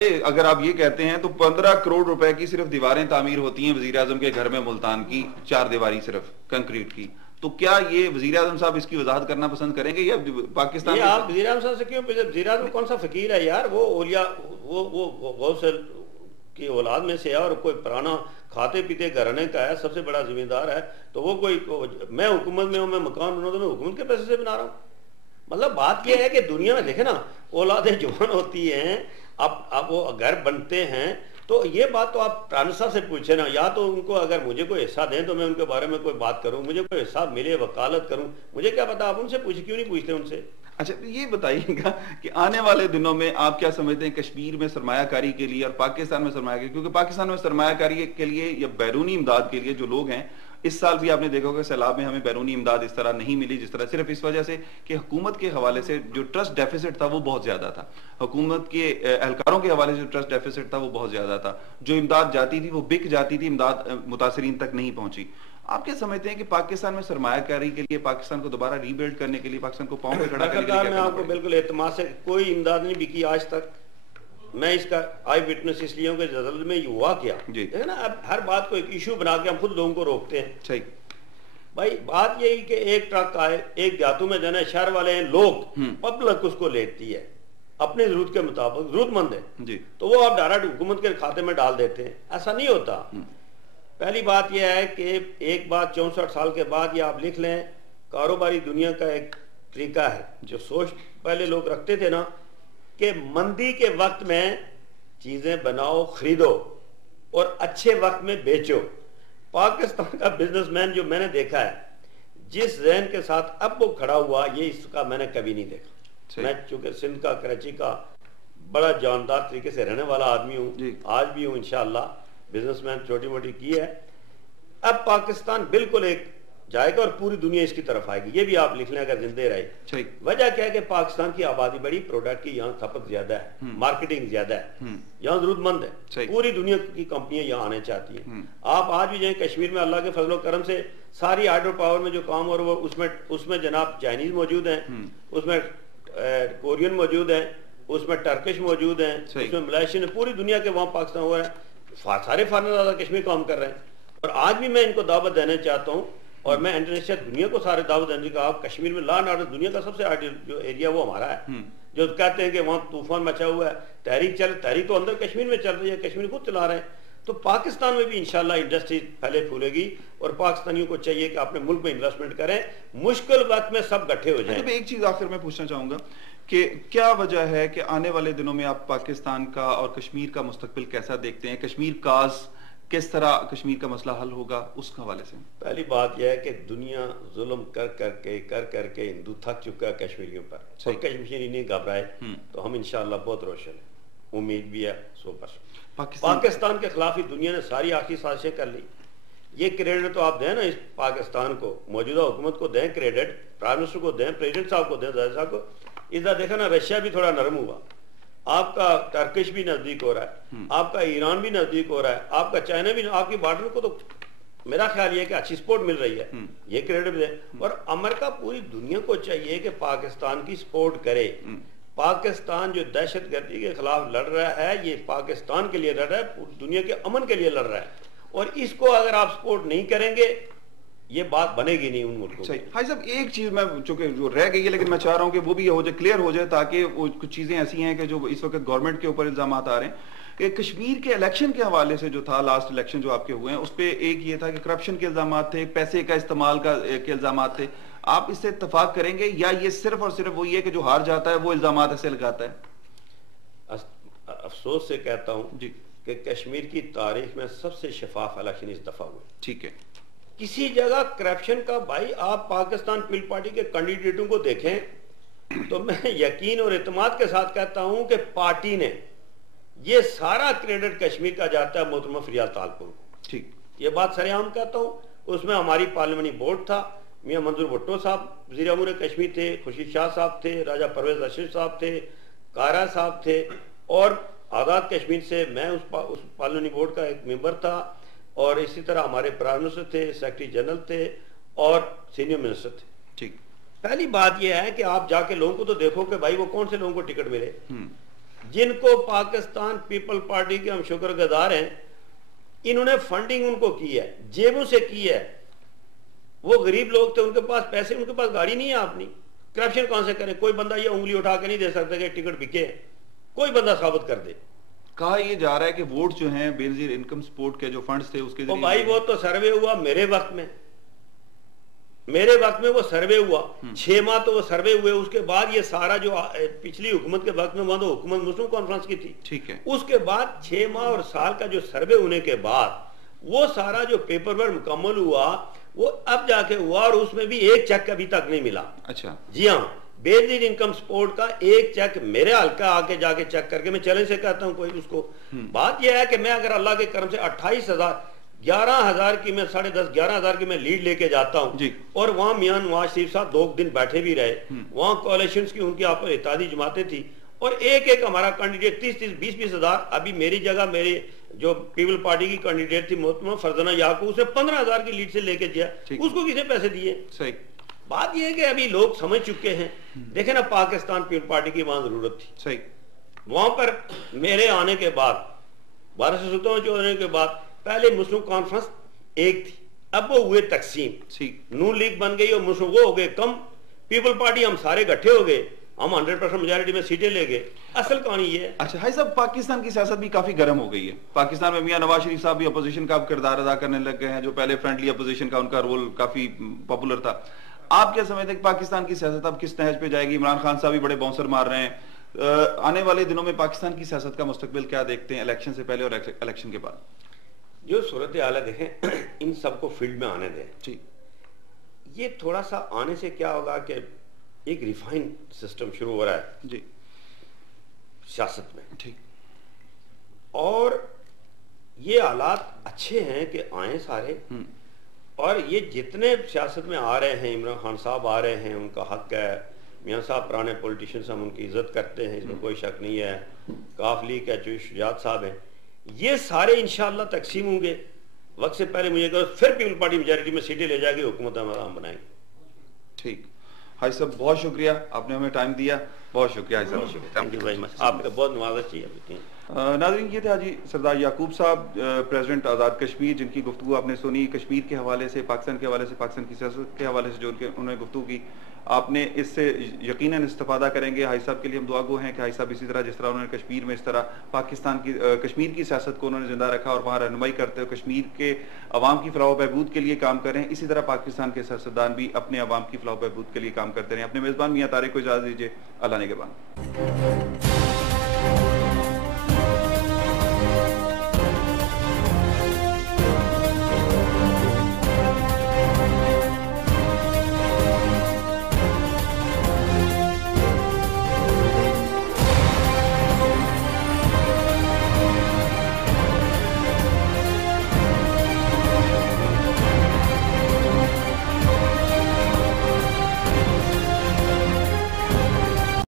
اگر آپ یہ کہتے ہیں تو 15 کروڑ روپے کی صرف دیواریں تعمیر ہوتی ہیں وزیر اعظم کے گھر میں ملتان کی، 4 دیواری صرف کنکریٹ کی، تو کیا یہ وزیر اعظم صاحب اس کی وضاحت کرنا پسند کریں گے یا پاکستان یہ میں آپ وزیر اعظم صاحب سے کیوں پوچھیں؟ وزیر اعظم کون سا فقیر ہے یار؟ وہ اولیاء وہ غوث کی اولاد میں سے ہے اور کوئی پرانا کھاتے پیتے گھرانے کا ہے، سب سے بڑا ذمہ دار ہے. تو وہ کوئی میں حکومت میں ہوں، میں مکان بنا تو میں حکومت کے پیسے سے بنا رہا ہوں. مطلب بات یہ ہے کہ دنیا میں دیکھیں نا، اولادیں جوان ہوتی ہیں، اب وہ گھر بنتے ہیں. تو یہ بات تو آپ پرائم منسٹر سے پوچھیں نا، یا تو ان کو اگر مجھے کوئی حصہ دیں تو میں ان کے بارے میں کوئی بات کروں، مجھے کوئی حصہ ملے وکالت کروں، مجھے کیا پتا. آپ ان سے پوچھیں، کیوں نہیں پوچھتے ان سے؟ اچھا یہ بتائیے گا کہ آنے والے دنوں میں آپ کیا سمجھتے ہیں کشمیر میں سرمایہ کاری کے لیے اور پاکستان میں سرمایہ کاری، کیونکہ پاکستان میں سرمایہ کاری کے لیے یا بیرونی امداد کے لیے جو لوگ ہیں، اس سال بھی آپ نے دیکھا ہوگا سیلاب میں ہمیں بیرونی امداد اس طرح نہیں ملی جس طرح، صرف اس وجہ سے کہ حکومت کے حوالے سے جو ٹرسٹ ڈیفیسٹ تھا وہ بہت زیادہ تھا، حکومت کے اہلکاروں کے حوالے سے جو ٹرسٹ ڈیفیسٹ تھا وہ بہت زیادہ تھا، جو امداد جاتی تھی وہ بک جاتی تھی، امداد متاثرین تک نہیں پہنچی. آپ کیا سمجھتے ہیں کہ پاکستان میں سرمایہ کاری کے لیے، پاکستان کو دوبارہ ری بلڈ کرنے کے لیے، پاکستان کو پاؤں پہ کھڑا کرنے کے لیے میں آپ کو بالکل اعتماد سے کوئی امداد نہیں بکی آج تک. میں اس کا آئی وٹنس اس لیے ہوں کہ زلزلے میں یہ ہوا کیا. دیکھیں نا، اب ہر بات کو ایک ایشو بنا کے ہم خود لوگوں کو روکتے ہیں. صحیح بھائی بات یہی کہ ایک ٹرک آئے، ایک دیہاتوں میں جانا، شہر والے ہیں لوگ، پبلک اس کو لیتی ہے اپنی ضرورت کے مطابق، ضرورت مند ہے تو وہ آپ ڈائریکٹ حکومت کے کھاتے میں ڈال دیتے ہیں. ایسا نہیں ہوتا. پہلی بات یہ ہے کہ ایک بات 64 سال کے بعد یہ آپ لکھ لیں، کاروباری دنیا کا ایک طریقہ ہے جو سوچ پہلے لوگ رکھتے تھے نا، کہ مندی کے وقت میں چیزیں بناؤ، خریدو اور اچھے وقت میں بیچو. پاکستان کا بزنس مین جو میں نے دیکھا ہے، جس ذہن کے ساتھ اب وہ کھڑا ہوا، یہ اس کا میں نے کبھی نہیں دیکھا. میں چونکہ سندھ کا، کراچی کا بڑا جاندار طریقے سے رہنے والا آدمی ہوں، آج بھی ہوں انشاءاللہ، بزنس مین چھوٹی موٹی کی ہے. اب پاکستان بالکل ایک جائے گا اور پوری دنیا اس کی طرف آئے گی. یہ بھی آپ لکھ لیں اگر زندے رہے. وجہ کیا ہے کہ پاکستان کی آبادی بڑی، پروڈکٹ کی یہاں کھپت زیادہ ہے، مارکیٹنگ زیادہ ہے، یہاں ضرورت مند ہے، پوری دنیا کی کمپنیاں یہاں آنے چاہتی ہیں. آپ آج بھی جائیں کشمیر میں، اللہ کے فضل و کرم سے ساری ہائیڈرو پاور میں جو کام ہو رہا ہے اس میں جناب چائنیز موجود ہیں، اس میں کورین موجود ہیں، اس میں ٹرکش موجود ہیں، اس میں ملائیشین، پوری دنیا کے وہاں پاکستان ہوا ہے. سارے فارنر زیادہ کشمیر کام کر رہے ہیں. اور آج بھی میں ان کو دعوت دینا چاہتا ہوں، اور میں انٹرنیشنل دنیا کو سارے دعوت دینے کا، آپ کشمیر میں لا اینڈ آرڈر دنیا کا سب سے آئیڈیل جو ایریا وہ ہمارا ہے. جو کہتے ہیں کہ وہاں طوفان مچا ہوا ہے، تحریک تو اندر کشمیر میں چل رہی ہے، کشمیر خود چلا رہے ہیں. تو پاکستان میں بھی انشاءاللہ انڈسٹری پھیلے پھولے گی، اور پاکستانیوں کو چاہیے کہ اپنے ملک میں انویسٹمنٹ کریں، مشکل وقت میں سب گٹھے ہو جائیں. ایک چیز آخر میں پوچھنا چاہوں گا کہ کیا وجہ ہے کہ آنے والے دنوں میں آپ پاکستان کا اور کشمیر کا مستقبل کیسا دیکھتے ہیں؟ کشمیر کاز کس طرح کشمیر کا مسئلہ حل ہوگا اس حوالے سے؟ پہلی بات یہ ہے کہ دنیا ظلم کر کر کے ہندو تھک چکا ہے کشمیریوں پر، اور کشمیری نہیں گھبرائے تو ہم انشاءاللہ بہت روشن ہیں، امید بھی ہے 100%. پاکستان کے خلاف ہی دنیا نے ساری آخری سازشیں کر لی. یہ کریڈٹ تو آپ دیں نا اس پاکستان کو، موجودہ حکومت کو دیں کریڈٹ، پرائم منسٹر کو دیں، پریزیڈنٹ صاحب کو دیں، زاہد صاحب کو. ادھر دیکھا نا، رشیا بھی تھوڑا نرم ہوا، آپ کا ٹرکش بھی نزدیک ہو رہا ہے، آپ کا ایران بھی نزدیک ہو رہا ہے، آپ کا چائنا بھی، آپ کی بارڈر کو تو میرا خیال یہ کہ اچھی سپورٹ مل رہی ہے. یہ کریڈٹ دے. اور امریکہ پوری دنیا کو چاہیے کہ پاکستان کی سپورٹ کرے. پاکستان جو دہشت گردی کے خلاف لڑ رہا ہے، یہ پاکستان کے لیے لڑ رہا ہے، پوری دنیا کے امن کے لیے لڑ رہا ہے. اور اس کو اگر آپ سپورٹ نہیں کریں گے، یہ بات بنے گی نہیں ان ملکوں. صحیح. بھائی صاحب ایک چیز میں چونکہ جو رہ گئی ہے لیکن میں چاہ رہا ہوں کہ وہ بھی ہو جائے، کلیئر ہو جائے، تاکہ وہ کچھ چیزیں ایسی ہیں کہ جو اس وقت گورنمنٹ کے اوپر الزامات آ رہے ہیں. کہ کشمیر کے الیکشن کے حوالے سے جو تھا، لاسٹ الیکشن جو آپ کے ہوئے ہیں، اس پہ ایک یہ تھا کہ کرپشن کے الزامات تھے، پیسے کا استعمال کے الزامات تھے. آپ اس سے اتفاق کریں گے یا یہ صرف اور صرف وہی ہے کہ جو ہار جاتا ہے وہ الزامات ایسے لگاتا ہے؟ افسوس سے کہتا ہوں کہ کشمیر کی تاریخ میں سب سے شفاف الیکشن اس دفعہ ہوئے. ٹھیک ہے. کسی جگہ کرپشن کا، بھائی آپ پاکستان پیپلز پارٹی کے کینڈیڈیٹوں کو دیکھیں تو میں یقین اور اعتماد کے ساتھ کہتا ہوں کہ پارٹی نے، یہ سارا کریڈٹ کشمیر کا جاتا ہے محترمہ فریال طالپور کو. ٹھیک، یہ بات سریعام کہتا ہوں. اس میں ہماری پارلیمنی بورڈ تھا، میاں منظور بھٹو صاحب وزیر امور کشمیر تھے، خورشید شاہ صاحب تھے، راجہ پرویز رشید صاحب تھے، کارا صاحب تھے، اور آزاد کشمیر سے میں اس پارلیمنی بورڈ کا ایک ممبر تھا. اور اسی طرح ہمارے پرائم منسٹر تھے، سیکرٹری جنرل تھے، اور سینئر منسٹر تھے. ٹھیک. پہلی بات یہ ہے کہ آپ جا کے لوگوں کو تو دیکھو کہ بھائی وہ کون سے لوگوں کو ٹکٹ ملے. جن کو پاکستان پیپل پارٹی کے ہم شکر گزار ہیں، انہوں نے فنڈنگ ان کو کی ہے، جیبوں سے کی ہے. وہ غریب لوگ تھے، ان کے پاس پیسے، ان کے پاس گاڑی نہیں ہے اپنی. کرپشن کون سے کریں؟ کوئی بندہ یہ انگلی اٹھا کے نہیں دے سکتا کہ ٹکٹ بکے، کوئی بندہ ثابت کر دے. کہا یہ جا رہا ہے کہ ووٹ جو ہیں بے نظیر انکم سپورٹ کے جو فنڈز تھے اس کے ذریعے. بھائی وہ تو سروے ہوا میرے وقت میں وہ سروے ہوا 6 ماہ تو وہ سروے ہوئے. اس کے بعد یہ سارا جو پچھلی حکومت کے وقت میں وہاں تو حکومت مسلم کانفرنس کی تھی. ٹھیک ہے. اس کے بعد 6 ماہ اور سال کا جو سروے ہونے کے بعد وہ سارا جو پیپر ورک مکمل ہوا وہ اب جا کے ہوا، اور اس میں بھی ایک چیک ابھی تک نہیں ملا. اچھا جی ہاں، بے نظیر انکم سپورٹ کا ایک چیک میرے حلقہ آ کے جا کے چیک کر کے، میں چیلنج سے کہتا ہوں کوئی اس کو. بات یہ ہے کہ میں اگر اللہ کے کرم سے 28,000 11,000 کی میں 10.5 11,000 کی میں لیڈ لے کے جاتا ہوں جی. اور وہاں میاں نواز شریف صاحب 2 دن بیٹھے بھی رہے، وہاں کولیشنز کی ان کی آپس اتحادی جماعتیں تھی، اور ایک ہمارا کینڈیڈیٹ 30 20 ہزار. ابھی میری جگہ میری جو پیپل پارٹی کی کینڈیڈیٹ تھی محترمہ فرزانہ یعقوب، اسے 15,000 کی لیڈ سے لے کے دیا. اس کو کسے پیسے دیے؟ صحیح. بات یہ ہے کہ ابھی لوگ سمجھ چکے ہیں. دیکھیں نا، پاکستان پیپل پارٹی کی وہاں ضرورت تھی. صحیح. وہاں پر میرے آنے کے بعد 1200 ہونے کے بعد پہلے مسلم کانفرنس ایک تھی، اب وہ ہوئے تقسیم. نون لیگ بن گئی اور مسلم وہ ہو گئے کم، پیپل پارٹی ہم سارے گٹھے ہو گئے، ہم 100% میجارٹی میں سیٹیں لے گئے. اصل کہانی یہ ہے. اچھا بھائی صاحب، پاکستان کی سیاست بھی کافی گرم ہو گئی ہے. پاکستان میں میاں نواز شریف صاحب بھی اپوزیشن کا کردار ادا کرنے لگ گئے ہیں، جو پہلے فرینڈلی اپوزیشن کا ان کا رول کافی پاپولر تھا. آپ کیا سمجھتے ہیں کہ پاکستان کی سیاست اب کس نہج پہ جائے گی؟ عمران خان صاحب بھی بڑے باؤنسر مار رہے ہیں. آنے والے دنوں میں پاکستان کی سیاست کا مستقبل کیا دیکھتے ہیں، الیکشن سے پہلے اور الیکشن کے بعد؟ جو صورتحال ہے دیکھیں، ان سب کو فیلڈ میں آنے دیں. جی. یہ تھوڑا سا آنے سے کیا ہوگا کہ ایک ریفائن سسٹم شروع ہو رہا ہے جی سیاست میں. ٹھیک. اور یہ حالات اچھے ہیں کہ آئیں سارے، اور یہ جتنے سیاست میں آ رہے ہیں، عمران خان صاحب آ رہے ہیں، ان کا حق ہے. میاں صاحب پرانے پولیٹیشنز، ہم ان کی عزت کرتے ہیں، اس میں کوئی شک نہیں ہے. کاف لیگ کے جو شجاعت صاحب ہیں، یہ سارے انشاءاللہ تقسیم ہوں گے. وقت سے پہلے مجھے کہو، پھر پیپل پارٹی میجارٹی میں سیٹیں لے جائے گی، حکومت ہم بنائیں گے. ٹھیک. حاج صاحب بہت شکریہ، آپ نے ہمیں ٹائم دیا. بہت شکریہ حاج صاحب. Thank you very much. آپ کا بہت نوازش چاہیے. ناظرین، یہ تھے حاجی سردار یعقوب صاحب، پریزیڈنٹ آزاد کشمیر، جن کی گفتگو آپ نے سنی کشمیر کے حوالے سے، پاکستان کے حوالے سے، پاکستان کی سیاست کے حوالے سے جو انہوں نے گفتگو کی. آپ نے اس سے یقیناً استفادہ کریں گے. حاج صاحب کے لیے ہم دعا گو ہیں کہ حاج صاحب اسی طرح جس طرح انہوں نے کشمیر میں اس طرح پاکستان کی کشمیر کی سیاست کو انہوں نے زندہ رکھا اور وہاں رہنمائی کرتے ہوئے کشمیر کے عوام کی فلاح و بہبود کے لیے کام کریں، اسی طرح پاکستان کے سیاستدان بھی اپنے عوام کی فلاح و بہبود کے لیے کام کرتے رہیں. اپنے میزبان میاں طارق کو اجازت دیجیے. اللہ نگہبان.